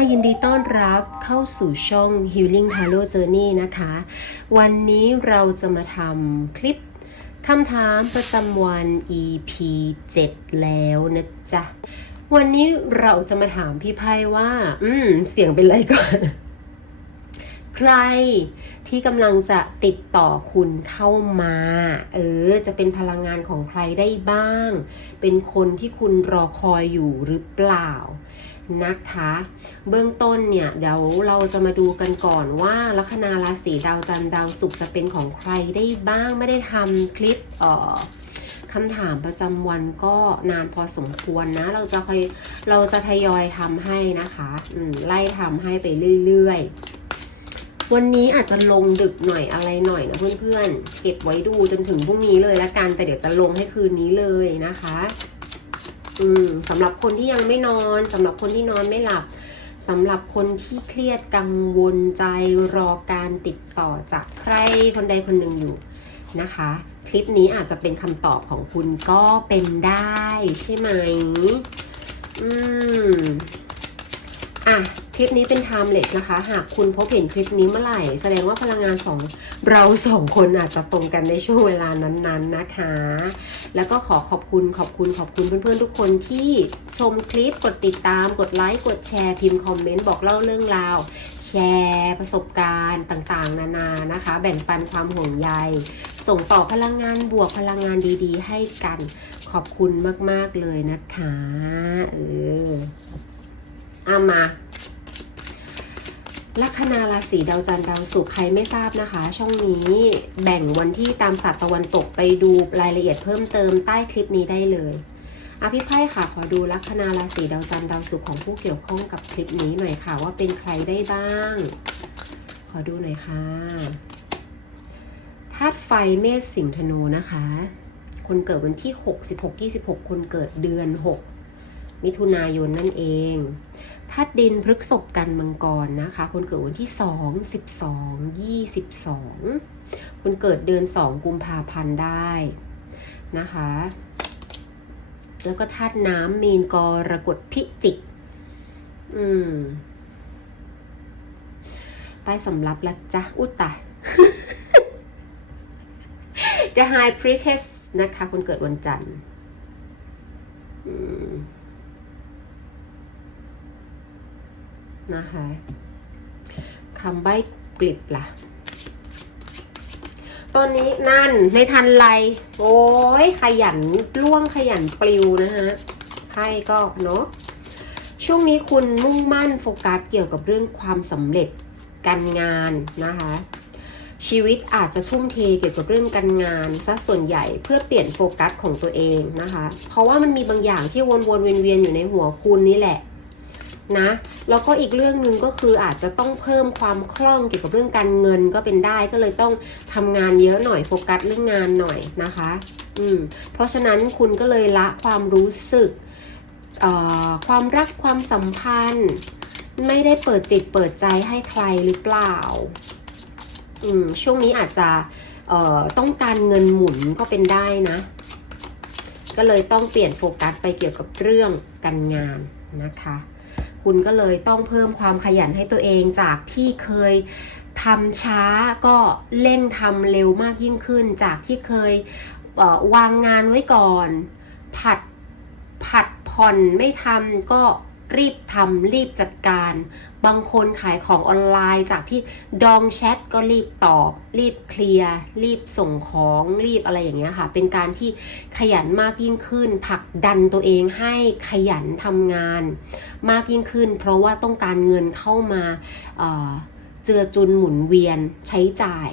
ยินดีต้อนรับเข้าสู่ช่อง Healing Tarot Journey นะคะ วันนี้เราจะมาทำคลิปคำถามประจำวัน EP 7 แล้วนะจ๊ะ วันนี้เราจะมาถามพี่ไพ่ว่า อืม เสียงเป็นไรก่อน ใครที่กำลังจะติดต่อคุณเข้ามา เออ จะเป็นพลังงานของใครได้บ้าง เป็นคนที่คุณรอคอยอยู่หรือเปล่า นะคะ เบื้องต้นเนี่ยเดี๋ยวเราจะมาดูกันก่อนว่าลัคนาราศีดาวจันทร์ดาวศุกร์จะเป็นของใครได้บ้างไม่ได้ทำคลิปเอ่อคำถามประจำวันก็นานพอสมควรนะ เราจะคอยเราจะทยอยทำให้นะคะไล่ทำให้ไปเรื่อยๆ วันนี้อาจจะลงดึกหน่อยอะไรหน่อยนะเพื่อนๆ เก็บไว้ดูจนถึงพรุ่งนี้เลยละกัน แต่เดี๋ยวจะลงให้คืนนี้เลยนะคะ อืมสำหรับคนที่ยังไม่นอนสำหรับคนที่นอนไม่หลับสำหรับคนที่เครียดกังวลใจรอการติดต่อจากใครคนใดคนหนึ่งอยู่นะคะ คลิปนี้อาจจะเป็นคำตอบของคุณก็เป็นได้ใช่ไหมอืม อะคลิปนี้เป็น timeless นะคะ หากคุณพบเห็นคลิปนี้เมื่อไหร่ แสดงว่าพลังงานสองเราสองคนอาจจะตรงกันในช่วงเวลานั้นๆนะคะ แล้วก็ขอขอบคุณขอบคุณขอบคุณเพื่อนๆทุกคนที่ชมคลิปกดติดตาม กดไลค์กดแชร์พิมพ์คอมเมนต์บอกเล่าเรื่องราว แชร์ประสบการณ์ต่างๆ นานานะคะ แบ่งปันความห่วงใย ส่งต่อพลังงานบวกพลังงานดีๆ ให้กันขอบคุณมากๆเลยนะคะเออ อามาลัคนาราศีดาวจันทร์ดาวศุกร์ใครไม่ทราบนะคะ ช่องนี้แบ่งวันที่ตามศาสตร์ตะวันตกไปดูรายละเอียดเพิ่มเติมใต้คลิปนี้ได้เลยอะพี่ไพ่ค่ะ ขอดูลัคนาราศีดาวจันทร์ดาวศุกร์ของผู้เกี่ยวข้องกับคลิปนี้หน่อยค่ะ ว่าเป็นใครได้บ้าง ขอดูหน่อยค่ะธาตุไฟเมษสิงห์ธนูนะคะ คนเกิดวันที่ 6 16 26 คนเกิดเดือน 6 มิถุนายนนั่นเองธาตุดินพฤกษบกันมังกรนะคะ คนเกิดวันที่ 2 12 22 คนเกิดเดือน 2 กุมภาพันธ์ได้นะคะ แล้วก็ธาตุน้ำมีนกรกฎพิจิก อืม ใต้สำรับละจ้ะอุยตาย The High Priestess นะคะ คนเกิดวันจันทร์อืม นะคะคำใบ้กลิบล่ะ ตอนนี้นั่นไม่ทันไร โอ้ยขยันล่วงขยันปลิวนะฮะไพ่ก็เนาะช่วงนี้คุณมุ่งมั่นโฟกัสเกี่ยวกับเรื่องความสำเร็จการงานนะคะชีวิตอาจจะทุ่มเทเกี่ยวกับเรื่องการงานซะส่วนใหญ่เพื่อเปลี่ยนโฟกัสของตัวเองนะคะ เพราะว่ามันมีบางอย่างที่วนๆเวียนๆอยู่ในหัวคุณนี่แหละ นะแล้วก็อีกเรื่องหนึ่งก็คืออาจจะต้องเพิ่มความคล่องเกี่ยวกับเรื่องการเงินก็เป็นได้ก็เลยต้องทำงานเยอะหน่อยโฟกัสเรื่องงานหน่อยนะคะอืมเพราะฉะนั้นคุณก็เลยละความรู้สึกความรักความสัมพันธ์ ไม่ได้เปิดจิตเปิดใจให้ใครหรือเปล่าอืมช่วงนี้อาจจะต้องการเงินหมุนก็เป็นได้นะ ก็เลยต้องเปลี่ยนโฟกัสไปเกี่ยวกับเรื่องการงานนะคะ คุณก็เลยต้องเพิ่มความขยันให้ตัวเองจากที่เคยทำช้าก็เร่งทำเร็วมากยิ่งขึ้น จากที่เคยเวางงานไว้ก่อน ผัดผัดผ่อนไม่ทำก็ รีบทำรีบจัดการ บางคนขายของออนไลน์จากที่ดองแชทก็รีบตอบ รีบเคลียร์รีบส่งของรีบอะไรอย่างเงี้ยค่ะ เป็นการที่ขยันมากยิ่งขึ้นผลักดันตัวเองให้ขยันทำงาน มากยิ่งขึ้น เพราะว่าต้องการเงินเข้ามาเอ่อเจือจุนหมุนเวียนใช้จ่าย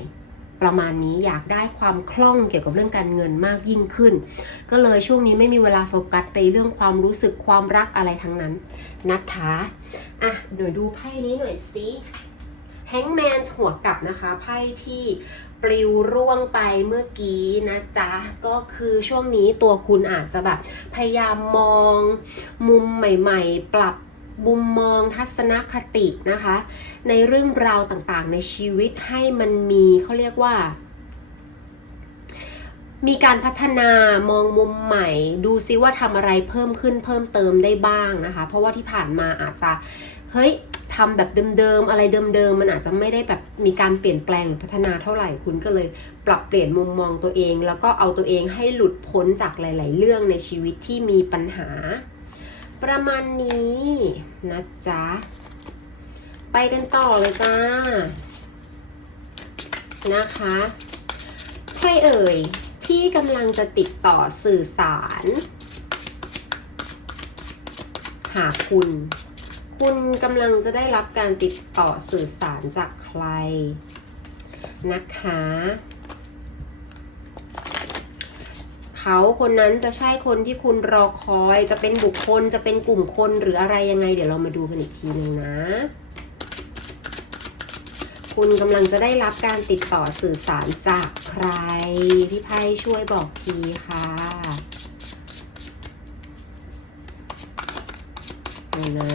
ประมาณนี้อยากได้ความคล่องเกี่ยวกับเรื่องการเงินมากยิ่งขึ้น ก็เลยช่วงนี้ไม่มีเวลาโฟกัสไปเรื่องความรู้สึกความรักอะไรทั้งนั้นนะคะอะเดี๋ยดูไพ่นี้หน่อยสิแฮงแมนหัวกลับนะคะไพ่ที่ปลิวร่วงไปเมื่อกี้นะจ๊ะ ก็คือช่วงนี้ตัวคุณอาจจะแบบพยายามมอง มุมใหม่ ๆ ปรับ มุมมองทัศนคตินะคะ ในเรื่องราวต่างๆ ในชีวิตให้มันมีเขาเรียกว่า มีการพัฒนามองมุมใหม่ ดูซิว่าทำอะไรเพิ่มขึ้นเพิ่มเติมได้บ้างนะคะ เพราะว่าที่ผ่านมาอาจจะเฮ้ยทำแบบเดิมๆอะไรเดิมๆมันอาจจะไม่ได้แบบมีการเปลี่ยนแปลงพัฒนาเท่าไหร่คุณก็เลยปรับเปลี่ยนมุมมองตัวเอง แล้วก็เอาตัวเองให้หลุดพ้นจากหลาย ๆ เรื่องในชีวิตที่มีปัญหา ประมาณนี้นะจ๊ะ ไปกันต่อเลยจ้า นะคะใครเอ่ย ที่กำลังจะติดต่อสื่อสาร หาคุณ คุณกำลังจะได้รับการติดต่อสื่อสารจากใคร นะคะ เขาคนนั้นจะใช่คนที่คุณรอคอย จะเป็นบุคคลจะเป็นกลุ่มคนหรืออะไรยังไง เดี๋ยวเรามาดูกันอีกทีนึงนะ คุณกำลังจะได้รับการติดต่อสื่อสารจากใคร พี่ไพ่ช่วยบอกทีค่ะนะ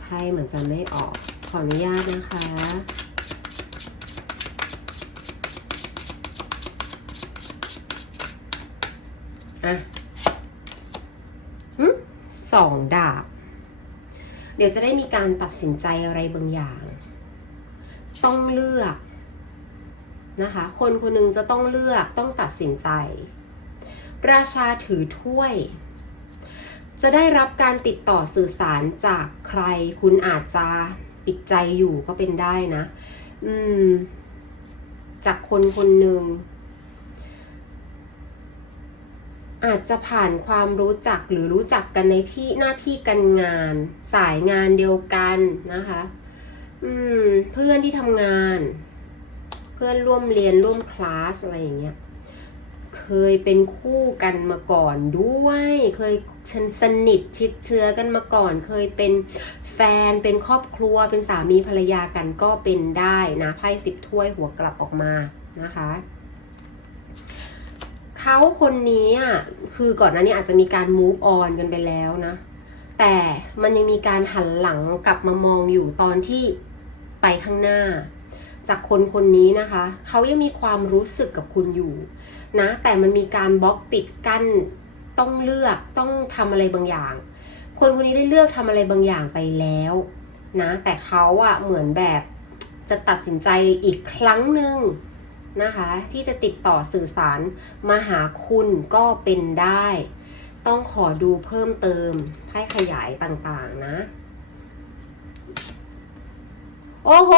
ไพ่เหมือนจะไม่ออกขออนุญาตนะคะ อะหึสองดาบ เดี๋ยวจะได้มีการตัดสินใจอะไรบางอย่าง ต้องเลือกนะคะ คนคนหนึ่งจะต้องเลือกต้องตัดสินใจ ราชาถือถ้วย จะได้รับการติดต่อสื่อสารจากใคร คุณอาจจะปิดใจอยู่ก็เป็นได้นะ อืม จากคนคนหนึ่ง อาจจะผ่านความรู้จักหรือรู้จักกันในที่หน้าที่การงาน สายงานเดียวกันนะคะ อืม เพื่อนที่ทำงาน เพื่อนร่วมเรียนร่วมคลาสอะไรอย่างเงี้ยเคยเป็นคู่กันมาก่อนด้วย เคยฉันสนิทชิดเชื้อกันมาก่อน เคยเป็นแฟนเป็นครอบครัวเป็นสามีภรรยากันก็เป็นได้นะไพ่สิบถ้วยหัวกลับออกมานะคะ เขาคนนี้อะคือก่อนหน้านี้อาจจะมีการ move on กันไปแล้วนะ แต่มันยังมีการหันหลังกลับมามองอยู่ตอนที่ไปข้างหน้า จากคนคนนี้นะคะ เขายังมีความรู้สึกกับคุณอยู่นะ แต่มันมีการบล็อกปิดกั้นต้องเลือกต้องทำอะไรบางอย่าง คนคนนี้ได้เลือกทำอะไรบางอย่างไปแล้วนะ แต่เขาอะเหมือนแบบจะตัดสินใจอีกครั้งหนึ่ง นะคะ ที่จะติดต่อสื่อสารมาหาคุณก็เป็นได้ ต้องขอดูเพิ่มเติมไพ่ขยายต่างๆนะ โอ้โห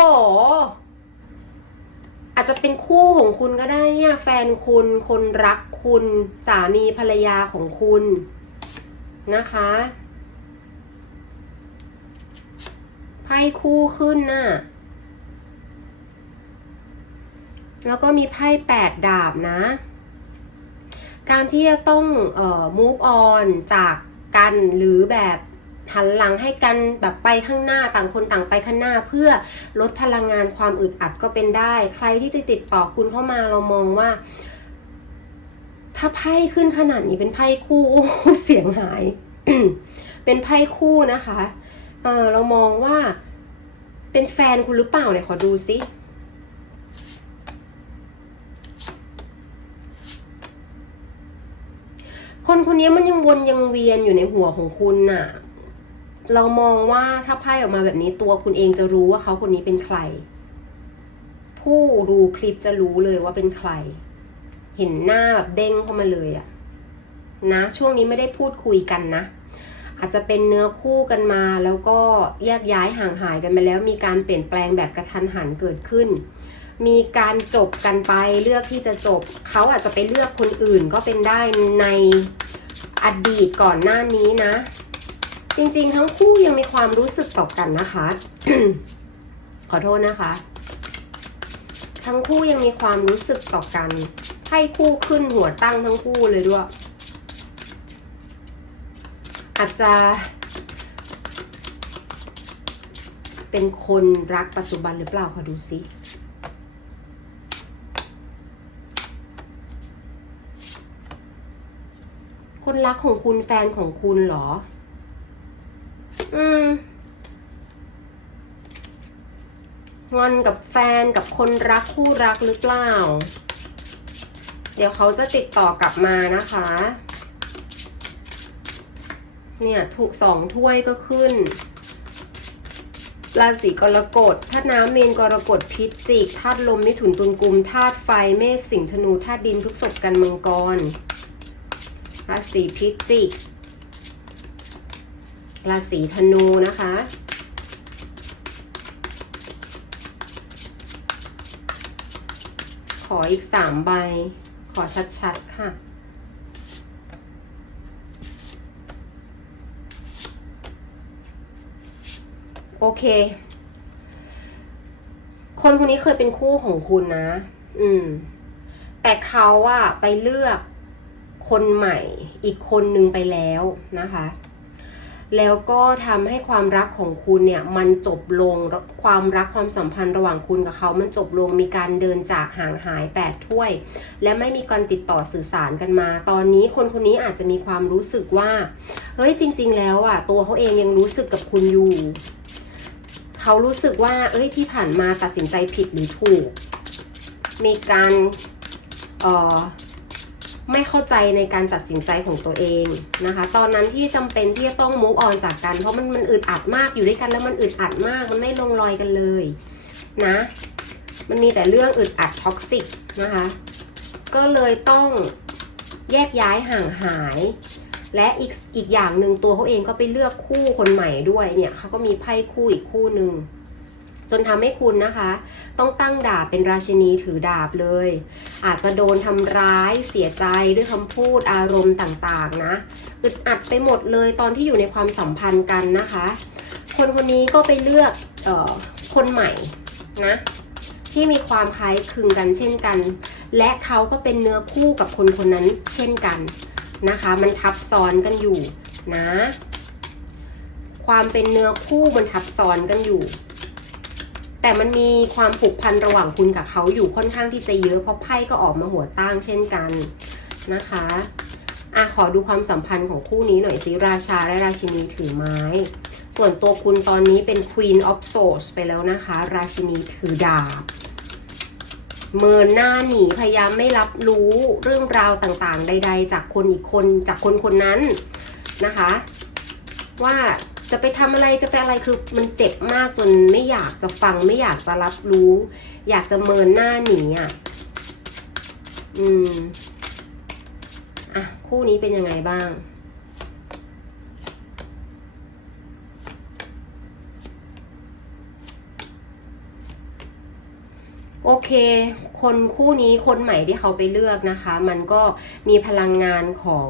อาจจะเป็นคู่ของคุณก็ได้เนี่ย แฟนคุณ คนรักคุณ สามีภรรยาของคุณนะคะไพ่คู่ขึ้นน่ะ แล้วก็มีไพ่แปดดาบนะ การที่จะต้องเอ่อ move on จากกันหรือแบบหันหลังให้กันแบบไปข้างหน้าต่างคนต่างไปข้างหน้าเพื่อลดพลังงานความอึดอัดก็เป็นได้ ใครที่จะติดต่อคุณเข้ามาเรามองว่า ถ้าไพ่ขึ้นขนาดนี้เป็นไพ่คู่เสียงหาย เป็นไพ่คู่นะคะ เออเรามองว่า เป็นแฟนคุณหรือเปล่าเนี่ยขอดูซิ คนคนนี้มันยังวนยังเวียนอยู่ในหัวของคุณน่ะ เรามองว่าถ้าไพ่ออกมาแบบนี้ตัวคุณเองจะรู้ว่าเขาคนนี้เป็นใคร ผู้ดูคลิปจะรู้เลยว่าเป็นใคร เห็นหน้าแบบเด้งเข้ามาเลยอะนะ ช่วงนี้ไม่ได้พูดคุยกันนะอาจจะเป็นเนื้อคู่กันมาแล้วก็แยกย้ายห่างหายกันไปแล้วมีการเปลี่ยนแปลงแบบกระทันหันเกิดขึ้น มีการจบกันไปเลือกที่จะจบ เขาอาจจะไปเลือกคนอื่นก็เป็นได้ในอดีตก่อนหน้านี้นะ จริงๆ ทั้งคู่ยังมีความรู้สึกต่อกันนะคะ ขอโทษนะคะ ทั้งคู่ยังมีความรู้สึกต่อกันให้คู่ขึ้นหัวตั้งทั้งคู่เลยด้วย อาจจะเป็นคนรักปัจจุบันหรือเปล่าขอดูซิ คนรักของคุณแฟนของคุณเหรอ อืมงอนกับแฟนกับคนรักคู่รักหรือเปล่า เดี๋ยวเขาจะติดต่อกลับมานะคะ เนี่ยถูกสองถ้วยก็ขึ้น ราศีกรกฎธาตุน้ำเมนกรกฎพิจิกธาตุลมมิถุนตุลกุมธาตุไฟเมษสิงห์ธนูธาตุดินพฤกษภกันมังกร ราศีพิจิก ราศีธนูนะคะ ขออีกสามใบ ขอชัดๆ ค่ะ โอเค คนคนนี้เคยเป็นคู่ของคุณนะ อืม แต่เขาอะไปเลือกคนใหม่ อีกคนนึงไปแล้วนะคะ แล้วก็ทำให้ความรักของคุณเนี่ยมันจบลงความรักความสัมพันธ์ระหว่างคุณกับเขามันจบลงมีการเดินจากห่างหายแปดถ้วย และไม่มีการติดต่อสื่อสารกันมา ตอนนี้คนคนนี้อาจจะมีความรู้สึกว่าเฮ้ยจริง ๆ แล้วอะตัวเขาเองยังรู้สึกกับคุณอยู่เขารู้สึกว่า เอ้ย ที่ผ่านมาตัดสินใจผิดหรือถูก มีการ เอ่อ ไม่เข้าใจในการตัดสินใจของตัวเองนะคะ ตอนนั้นที่จำเป็นที่จะต้อง move on จากกัน เพราะมันมันอึดอัดมากอยู่ด้วยกันแล้วมันอึดอัดมากมันไม่ลงรอยกันเลยนะ มันมีแต่เรื่องอึดอัดท็อกซิกนะคะ ก็เลยต้องแยกย้ายห่างหาย และอีกอีกอย่างหนึ่งตัวเขาเองก็ไปเลือกคู่คนใหม่ด้วยเนี่ยเขาก็มีไพ่คู่อีกคู่หนึ่ง จนทำให้คุณนะคะ ต้องตั้งดาบเป็นราชินีถือดาบเลย อาจจะโดนทำร้ายเสียใจด้วยคำพูดอารมณ์ต่างๆนะอึดอัดไปหมดเลยตอนที่อยู่ในความสัมพันธ์กันนะคะ คนคนนี้ก็ไปเลือกออคนใหม่นะที่มีความคล้ายคลึงกันเช่นกัน และเขาก็เป็นเนื้อคู่กับคนคนนั้นเช่นกันนะคะ มันทับซ้อนกันอยู่นะ ความเป็นเนื้อคู่มันทับซ้อนกันอยู่ แต่มันมีความผูกพันระหว่างคุณกับเขาอยู่ค่อนข้างที่จะเยอะเพราะไพ่ก็ออกมาหัวตั้งเช่นกันนะคะอะขอดูความสัมพันธ์ของคู่นี้หน่อยสิราชาและราชินีถือไม้ ส่วนตัวคุณตอนนี้เป็น Queen of Swords ไปแล้วนะคะ ราชินีถือดาบเมินหน้าหนีพยายามไม่รับรู้เรื่องราวต่างๆ ใด ๆ จากคนอีกคนจากคนคนนั้นนะคะ ว่า จะไปทำอะไรจะไปอะไรคือมันเจ็บมากจนไม่อยากจะฟังไม่อยากจะรับรู้ อยากจะเมินหน้าหนีอะอืมอะคู่นี้เป็นยังไงบ้าง โอเค คนคู่นี้คนใหม่ที่เขาไปเลือกนะคะ มันก็มีพลังงานของ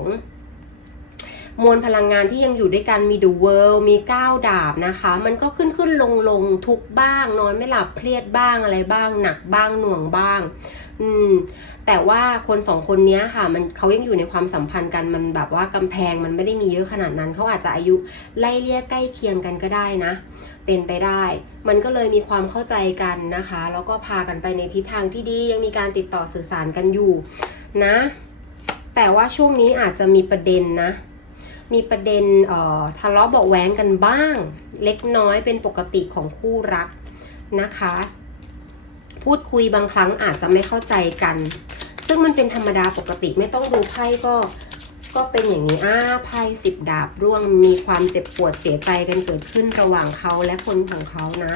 มวลพลังงานที่ยังอยู่ด้วยกันมี The World มีก้าวดาบนะคะ มันก็ขึ้นขึ้นลงลงทุกบ้าง นอนไม่หลับเครียดบ้างอะไรบ้าง หนักบ้างหน่วงบ้าง อืม แต่ว่าคนสองคนนี้ค่ะ มันเขายังอยู่ในความสัมพันธ์กันมันแบบว่ากำแพงมันไม่ได้มีเยอะขนาดนั้นเขาอาจจะอายุไล่เลี่ยใกล้เคียงกันก็ได้นะ เป็นไปได้ มันก็เลยมีความเข้าใจกันนะคะ แล้วก็พากันไปในทิศทางที่ดียังมีการติดต่อสื่อสารกันอยู่นะ แต่ว่าช่วงนี้อาจจะมีประเด็นนะ มีประเด็นออทะเลาะเบาะแว้งกันบ้าง เล็กน้อยเป็นปกติของคู่รักนะคะ พูดคุยบางครั้งอาจจะไม่เข้าใจกัน ซึ่งมันเป็นธรรมดาปกติไม่ต้องดูไพ่ก็ก็เป็นอย่างนี้อ้าไพ่สิบดาบร่วงมีความเจ็บปวดเสียใจกันเกิดขึ้นระหว่างเขาและคนของเขานะ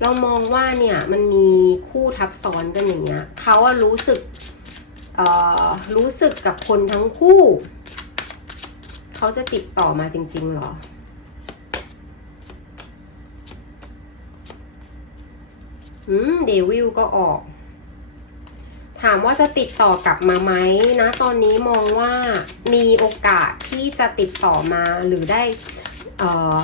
เรามองว่าเนี่ยมันมีคู่ทับซ้อนกันอย่างเงี้ยเขาอะรู้สึกเอ่อรู้สึกกับคนทั้งคู่ เขาจะติดต่อมาจริง ๆ หรอ อืม เดวิลก็ออก ถามว่าจะติดต่อกลับมาไหมนะ ตอนนี้มองว่ามีโอกาสที่จะติดต่อมาหรือได้เอ่อ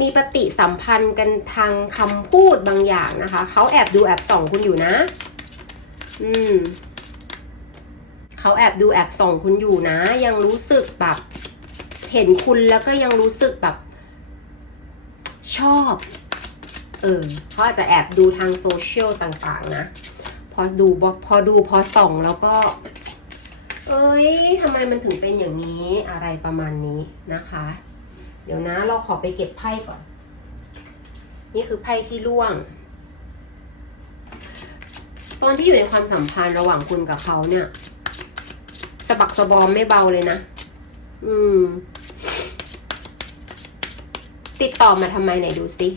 มีปฏิสัมพันธ์กันทางคำพูดบางอย่างนะคะ เขาแอบดูแอบส่องคุณอยู่นะ อืม เขาแอบดูแอบส่องคุณอยู่นะ ยังรู้สึกแบบ เห็นคุณแล้วก็ยังรู้สึกแบบ ชอบ เออเขาอาจจะแอบดูทางโซเชียลต่างๆ นะ พอดูพอดูพอส่องแล้วก็ เอ้ยทำไมมันถึงเป็นอย่างนี้อะไรประมาณนี้นะคะ เดี๋ยวนะเราขอไปเก็บไพ่ก่อน นี่คือไพ่ที่ร่วงตอนที่อยู่ในความสัมพันธ์ระหว่างคุณกับเขาเนี่ยะบักสะบอมไม่เบาเลยนะ อืม ติดต่อมาทำไมไหนดูสิ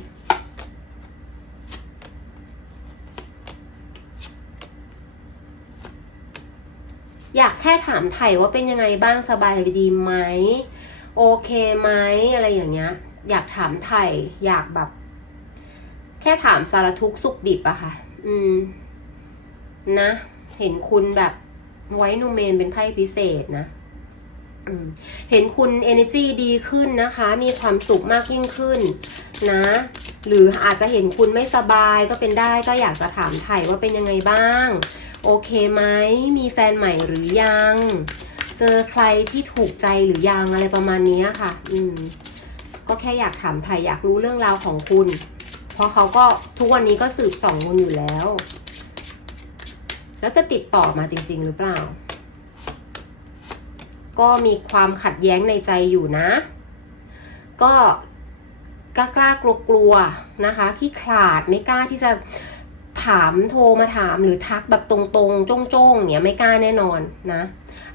อยากแค่ถามไถ่ว่าเป็นยังไงบ้างสบายดีไหมโอเคไหมอะไรอย่างเงี้ย อยากถามไถ่อยากแบบ แค่ถามสารทุกข์สุขดิบอะค่ะ อืม นะ เห็นคุณแบบ ไว้นูเมนเป็นไพ่พิเศษนะเห็นคุณ energy ดีขึ้นนะคะ มีความสุขมากยิ่งขึ้นนะ หรืออาจจะเห็นคุณไม่สบายก็เป็นได้ก็อยากจะถามไถ่ว่าเป็นยังไงบ้าง โอเคไหม มีแฟนใหม่หรือยัง เจอใครที่ถูกใจหรือยังอะไรประมาณนี้ค่ะ อืม ก็แค่อยากถามไถ่อยากรู้เรื่องราวของคุณ เพราะเขาก็ทุกวันนี้ก็สืบส่องคุณอยู่แล้ว แล้วจะติดต่อมาจริง ๆ หรือเปล่า ก็มีความขัดแย้งในใจอยู่นะ ก็กล้ากล้ากลัวกลัวๆนะคะขี้ขลาดไม่กล้าที่จะถามโทรมาถามหรือทักแบบตรงๆจ้งๆเนี่ยไม่กล้าแน่นอนนะ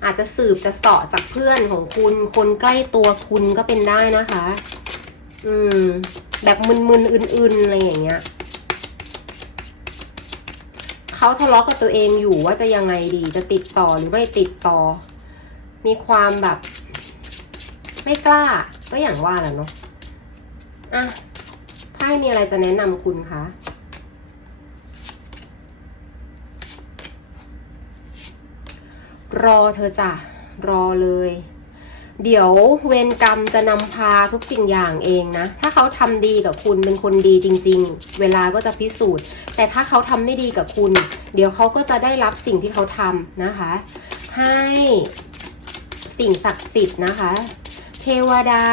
อาจจะสืบจะเสาะจากเพื่อนของคุณ คนใกล้ตัวคุณก็เป็นได้นะคะ อืม แบบมึนๆอื่นๆอะไรอย่างเงี้ย เขาทะเลาะกับตัวเองอยู่ว่าจะยังไงดีจะติดต่อหรือไม่ติดต่อ มีความแบบ ไม่กล้า ก็อย่างว่าแหละเนาะอะไพ่มีอะไรจะแนะนำคุณคะรอเธอจ้ะรอเลย เดี๋ยวเวรกรรมจะนำพาทุกสิ่งอย่างเองนะ ถ้าเขาทำดีกับคุณเป็นคนดีจริง ๆ เวลาก็จะพิสูจน์ แต่ถ้าเขาทำไม่ดีกับคุณ เดี๋ยวเขาก็จะได้รับสิ่งที่เขาทำนะคะ ให้สิ่งศักดิ์สิทธิ์นะคะ เทวดา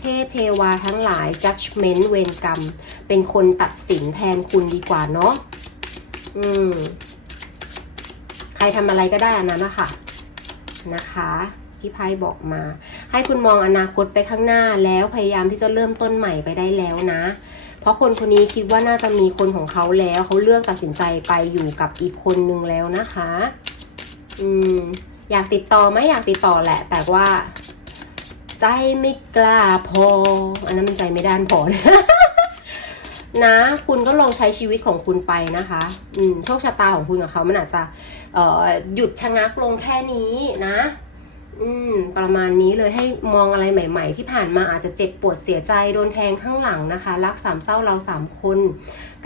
เทพเทวาทั้งหลาย judgment เวรกรรม เป็นคนตัดสินแทนคุณดีกว่าเนาะ อืม ใครทำอะไรก็ได้อันนั้นนะคะนะคะ ที่ไพ่บอกมา ให้คุณมองอนาคตไปข้างหน้าแล้วพยายามที่จะเริ่มต้นใหม่ไปได้แล้วนะ เพราะคนคนนี้คิดว่าน่าจะมีคนของเขาแล้วเขาเลือกตัดสินใจไปอยู่กับอีกคนนึงแล้วนะคะ อืม อยากติดต่อไหมอยากติดต่อแหละ แต่ว่า ใจไม่กล้าพอ อันนั้นมันใจไม่ด้านพอนะนะคุณก็ลองใช้ชีวิตของคุณไปนะคะอืมโชคชะตาของคุณกับเขามันอาจจะเอ่อหยุดชะงักลงแค่นี้นะ อืมประมาณนี้เลยให้มองอะไรใหม่ ๆ ที่ผ่านมาอาจจะเจ็บปวดเสียใจโดนแทงข้างหลังนะคะ รักสามเศร้าเราสามคน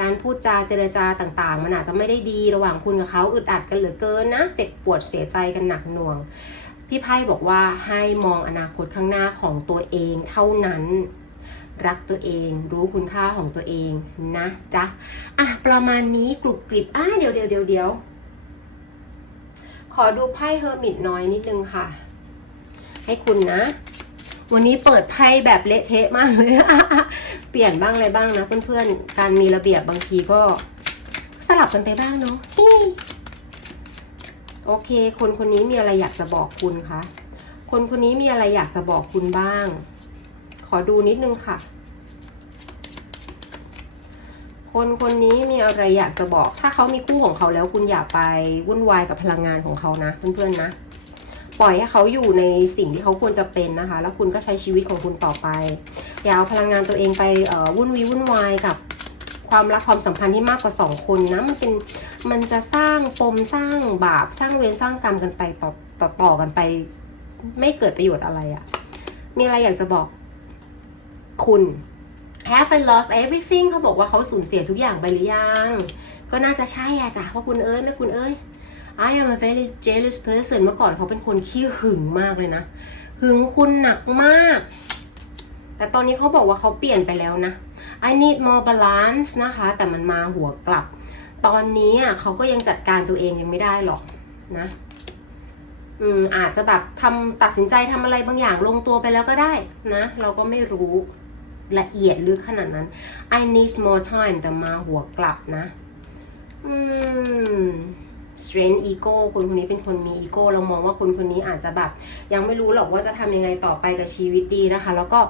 การพูดจาเจรจาต่างๆ มันอาจจะไม่ได้ดีระหว่างคุณกับเขาอึดอัดกันเหลือเกินนะ เจ็บปวดเสียใจกันหนักหน่วง พี่ไพ่บอกว่าให้มองอนาคตข้างหน้าของตัวเองเท่านั้นรักตัวเองรู้คุณค่าของตัวเองนะจ๊ะอะประมาณนี้กรุบกริบอะเดี๋ยวเดี๋ยวเดี๋ยวเดี๋ยวขอดูไพ่เฮอร์มิตน้อยนิดนึงค่ะ ให้คุณนะ วันนี้เปิดไพ่แบบเละเทะมากเลย เปลี่ยนบ้างอะไรบ้างนะเพื่อนๆ การมีระเบียบบางทีก็สลับกันไปบ้างเนาะโอเค คนคนนี้มีอะไรอยากจะบอกคุณคะ คนคนนี้มีอะไรอยากจะบอกคุณบ้าง ขอดูนิดนึงค่ะ คนคนนี้มีอะไรอยากจะบอก ถ้าเขามีคู่ของเขาแล้วคุณอย่าไปวุ่นวายกับพลังงานของเขานะ เพื่อนๆนะ ปล่อยให้เขาอยู่ในสิ่งที่เขาควรจะเป็นนะคะ แล้วคุณก็ใช้ชีวิตของคุณต่อไป อย่าเอาพลังงานตัวเองไปวุ่นวีวุ่นวายกับความรักความสัมพันธ์ที่มากกว่าสองคนนะมันเป็นมันจะสร้างปมสร้างบาปสร้างเวรสร้างกรรมกันไปต่อต่อต่อกันไป ไม่เกิดประโยชน์อะไรอะ่ะ มีอะไรอยากจะบอกคุณ have I lost everything เขาบอกว่าเขาสูญเสียทุกอย่างไปหรือยัง ก็น่าจะใช่อะจ้ะว่าคุณเอ้ยแม่คุณเอ้ย I am a very jealous person เมื่อก่อนเขาเป็นคนขี้หึงมากเลยนะ หึงคุณหนักมาก แต่ตอนนี้เขาบอกว่าเขาเปลี่ยนไปแล้วนะ I need more balance นะคะ แต่มันมาหัวกลับ ตอนนี้อะเขาก็ยังจัดการตัวเองยังไม่ได้หรอกนะอืมอาจจะแบบทำตัดสินใจทำอะไรบางอย่างลงตัวไปแล้วก็ได้นะ เราก็ไม่รู้ละเอียดลึกขนาดนั้น I need more time แต่มาหัวกลับนะ อืม strength ego คนคนนี้เป็นคนมี ego เรามองว่าคนคนนี้อาจจะแบบ ยังไม่รู้หรอกว่าจะทำยังไงต่อไปกับชีวิตดีนะคะ แล้วก็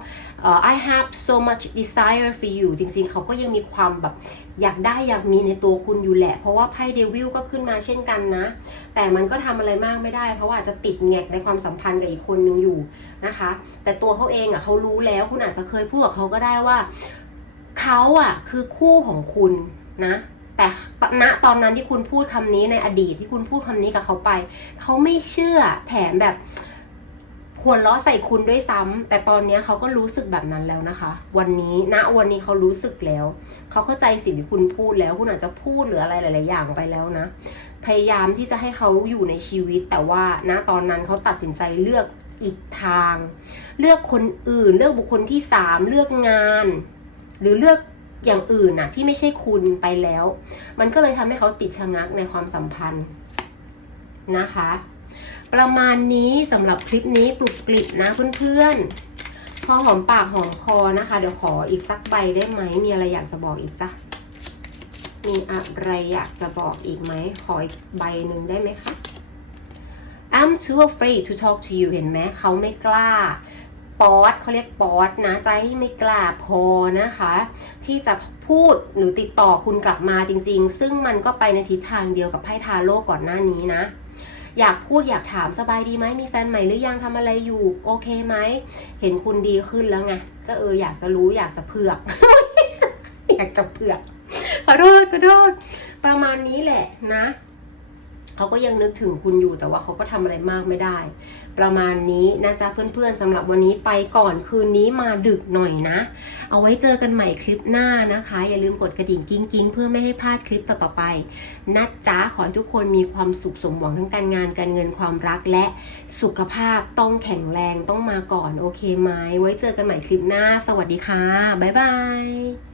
I have so much desire for you จริงๆ เขาก็ยังมีความแบบอยากได้อยากมีในตัวคุณอยู่แหละ เพราะว่าไพ่เดวิลก็ขึ้นมาเช่นกันนะ แต่มันก็ทำอะไรมากไม่ได้ เพราะว่าอาจจะติดแงกในความสัมพันธ์กับอีกคนนึงอยู่นะคะ แต่ตัวเขาเองอะเขารู้แล้วคุณอาจจะเคยพูดกับเขาก็ได้ว่า เขาอะคือคู่ของคุณนะ แต่ณตอนนั้นที่คุณพูดคำนี้ในอดีตที่คุณพูดคำนี้กับเขาไป เขาไม่เชื่อแถมแบบหัวล้อใส่คุณด้วยซ้ำแต่ตอนนี้เขาก็รู้สึกแบบนั้นแล้วนะคะ วันนี้ณวันนี้เขารู้สึกแล้ว เขาเข้าใจสิ่งที่คุณพูดแล้ว คุณอาจจะพูดหรืออะไรหลาย ๆ อย่างไปแล้วนะ พยายามที่จะให้เขาอยู่ในชีวิต แต่ว่าณตอนนั้นเขาตัดสินใจเลือกอีกทาง เลือกคนอื่น เลือกบุคคลที่สามเลือกงาน หรือเลือก อย่างอื่นน่ะที่ไม่ใช่คุณไปแล้ว มันก็เลยทำให้เขาติดชะงักในความสัมพันธ์นะคะ ประมาณนี้สำหรับคลิปนี้กรุบกริบนะเพื่อนๆ พอหอมปากหอมคอนะคะ เดี๋ยวขออีกสักใบได้ไหม มีอะไรอยากจะบอกอีกจ้ะ มีอะไรอยากจะบอกอีกไหม ขออีกใบหนึ่งได้ไหมคะ I'm too afraid to talk to you เห็นไหมเขาไม่กล้า ป๊อดเขาเรียกป๊อดนะใจไม่กล้าพอนะคะ ที่จะพูดหรือติดต่อคุณกลับมาจริง ๆ ซึ่งมันก็ไปในทิศทางเดียวกับไพ่ทาโร่ก่อนหน้านี้นะ อยากพูดอยากถามสบายดีไหมมีแฟนใหม่หรือยังทำอะไรอยู่ โอเคไหมเห็นคุณดีขึ้นแล้วไงก็เอออยากจะรู้อยากจะเผือก อยากจะเผือกขอโทษขอโทษประมาณนี้แหละนะ เขาก็ยังนึกถึงคุณอยู่แต่ว่าเขาก็ทำอะไรมากไม่ได้ ประมาณนี้นะจ๊ะเพื่อนๆสำหรับวันนี้ไปก่อนคืนนี้มาดึกหน่อยนะ เอาไว้เจอกันใหม่คลิปหน้านะคะ อย่าลืมกดกระดิ่งกิ้งกิ้งเพื่อไม่ให้พลาดคลิปต่อๆไปนะจ๊ะขอให้ทุกคนมีความสุขสมหวังทั้งการงานการเงินความรักและสุขภาพต้องแข็งแรงต้องมาก่อนโอเคไหมไว้เจอกันใหม่คลิปหน้า สวัสดีค่ะบ๊ายบาย